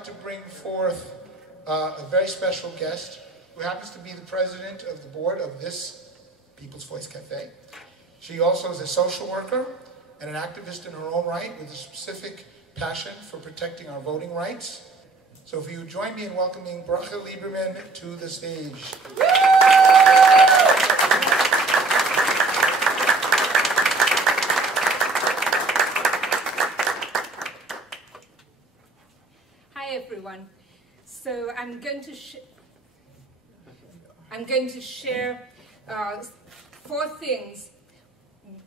like to bring forth a very special guest who happens to be the president of the board of this People's Voice Cafe. She also is a social worker and an activist in her own right with a specific passion for protecting our voting rights. So if you join me in welcoming Bracha Lieberman to the stage. Hi everyone. So I'm going to share 4 things.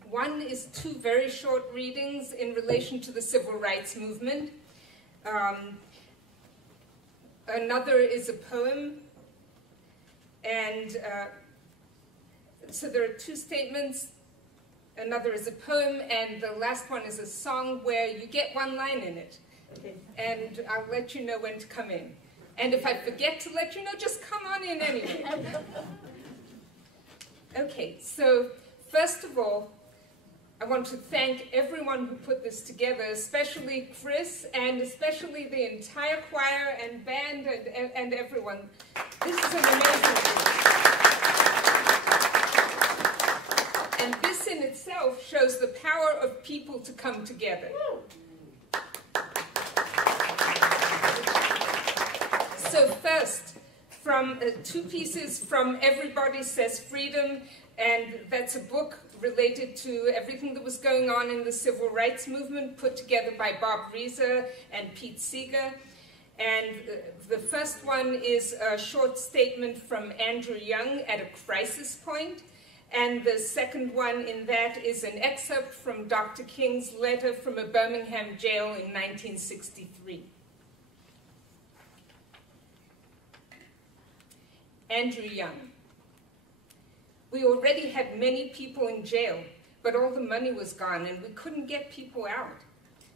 One is 2 very short readings in relation to the civil rights movement. Another is a poem, and so there are 2 statements. Another is a poem, and the last one is a song where you get 1 line in it. And I'll let you know when to come in. And if I forget to let you know, just come on in anyway. Okay, so first of all, I want to thank everyone who put this together, especially Chris, and especially the entire choir and band and everyone. This is an amazing thing. And this in itself shows the power of people to come together. So first, from 2 pieces from Everybody Says Freedom, and that's a book related to everything that was going on in the civil rights movement, put together by Bob Reeser and Pvc'S. And the first one is a short statement from Andrew Young at a crisis point. And the second one in that is an excerpt from Dr. King's letter from a Birmingham jail in 1963. Andrew Young. We already had many people in jail, but all the money was gone and we couldn't get people out.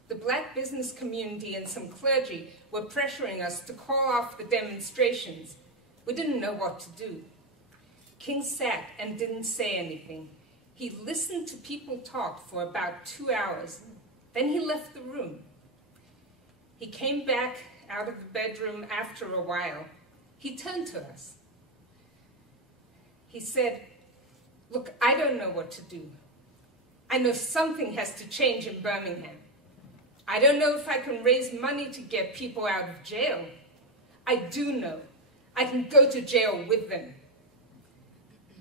The black business community and some clergy were pressuring us to call off the demonstrations. We didn't know what to do. King sat and didn't say anything. He listened to people talk for about 2 hours. Then he left the room. He came back out of the bedroom after a while. He turned to us. He said, "Look, I don't know what to do. I know something has to change in Birmingham. I don't know if I can raise money to get people out of jail. I do know I can go to jail with them."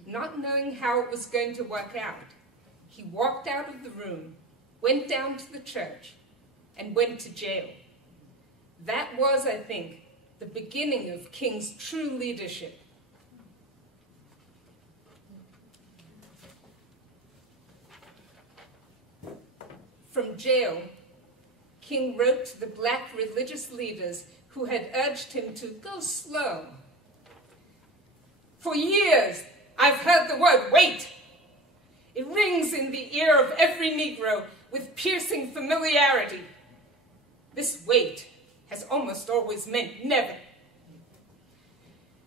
Not knowing how it was going to work out, he walked out of the room, went down to the church, and went to jail. That was, I think, the beginning of King's true leadership. From jail, King wrote to the black religious leaders who had urged him to go slow. "For years, I've heard the word wait. It rings in the ear of every Negro with piercing familiarity. This wait has almost always meant never.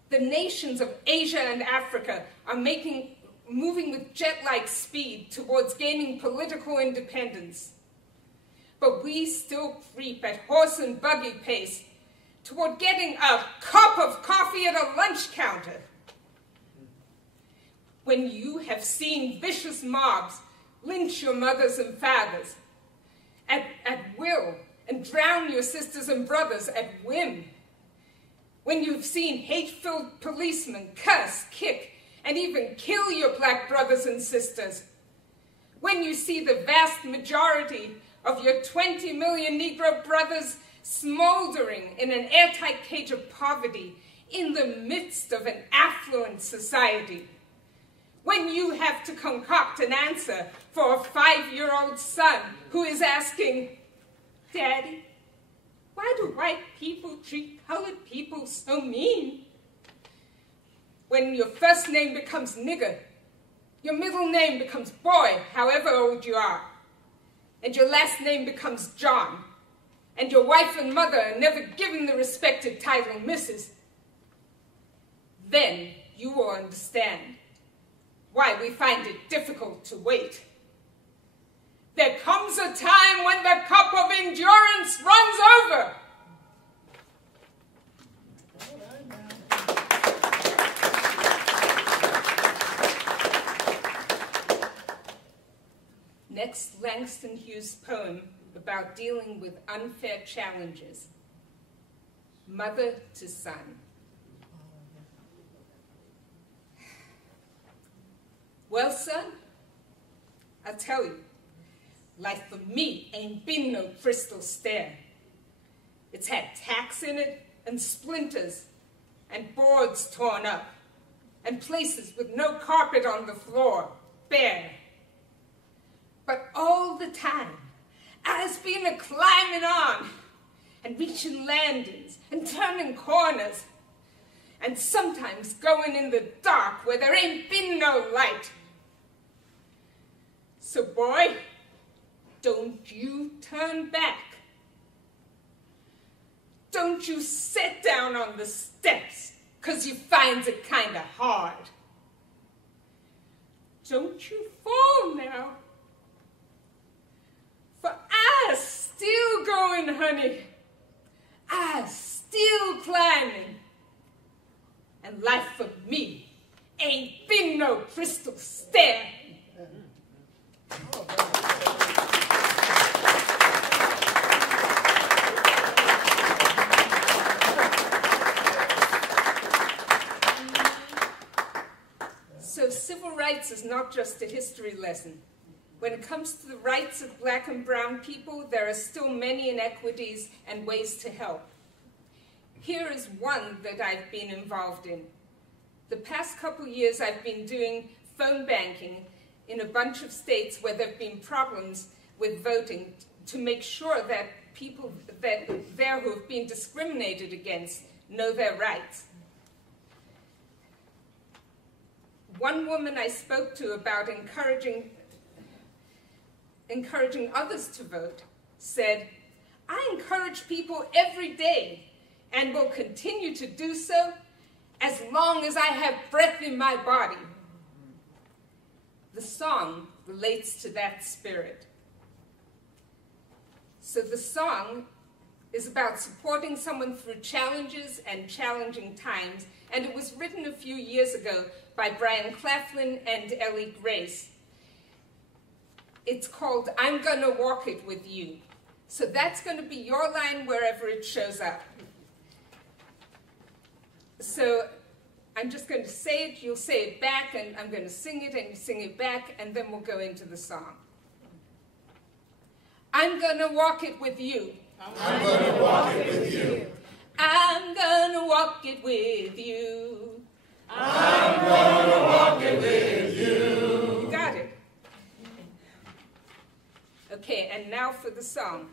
The nations of Asia and Africa are moving with jet-like speed towards gaining political independence. But we still creep at horse and buggy pace toward getting a cup of coffee at a lunch counter. When you have seen vicious mobs lynch your mothers and fathers at will and drown your sisters and brothers at whim, when you've seen hate-filled policemen curse, kick, and even kill your black brothers and sisters, when you see the vast majority of your 20 million Negro brothers smoldering in an airtight cage of poverty in the midst of an affluent society, when you have to concoct an answer for a 5-year-old son who is asking, "Daddy, why do white people treat colored people so mean?" When your first name becomes nigger, your middle name becomes boy, however old you are, and your last name becomes John, and your wife and mother are never given the respected title Mrs., then you will understand why we find it difficult to wait. There comes a time when the cup of endurance runs over. next Langston Hughes poem about dealing with unfair challenges. Mother to son. Well, son, I'll tell you, life for me ain't been no crystal stair. It's had tacks in it and splinters and boards torn up and places with no carpet on the floor, bare. But all the time, I've been a-climbing on and reaching landings and turning corners and sometimes going in the dark where there ain't been no light. So boy, don't you turn back. Don't you sit down on the steps 'cause you finds it kinda hard. Don't you fall now. For I's still going, honey. I's still climbing. And life for me ain't been no crystal stair. So civil rights is not just a history lesson. When it comes to the rights of black and brown people, there are still many inequities and ways to help. Here is one that I've been involved in. The past couple years I've been doing phone banking in a bunch of states where there have been problems with voting to make sure that people there who have been discriminated against know their rights. One woman I spoke to about encouraging others to vote said, I encourage people every day and will continue to do so as long as I have breath in my body. The song relates to that spirit. So the song is about supporting someone through challenges and challenging times, and it was written a few years ago by Brian Claflin and Ellie Grace. It's called I'm Gonna Walk It With You. So that's going to be your line wherever it shows up. So I'm just going to say it, you'll say it back, and I'm going to sing it, and you sing it back, and then we'll go into the song. I'm gonna walk it with you. I'm gonna walk it with you. I'm gonna walk it with you. I'm gonna walk it with you. You got it. Okay, and now for the song.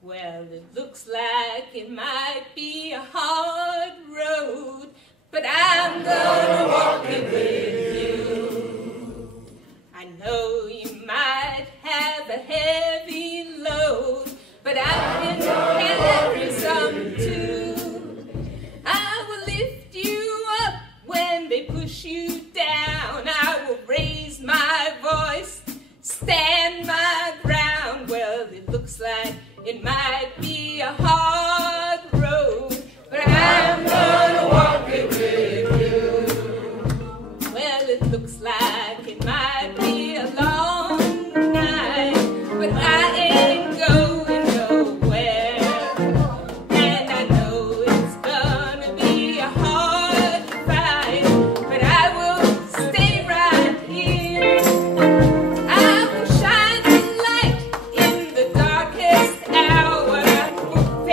Well, it looks like it might be a hard road, but I'm gonna walk it with you. I know you might have a heavy load, but I can carry some too. I will lift you up when they push you down. I will raise my voice, stand my ground. Well, it looks like it might be a hard road, but I'm gonna walk it with you. Well, it looks like it might be a long night, but I ain't going nowhere. And I know it's gonna be a hard fight, but I will stay right here. I will shine the light in the darkest hour. I will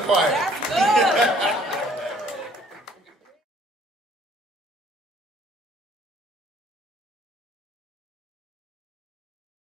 choir.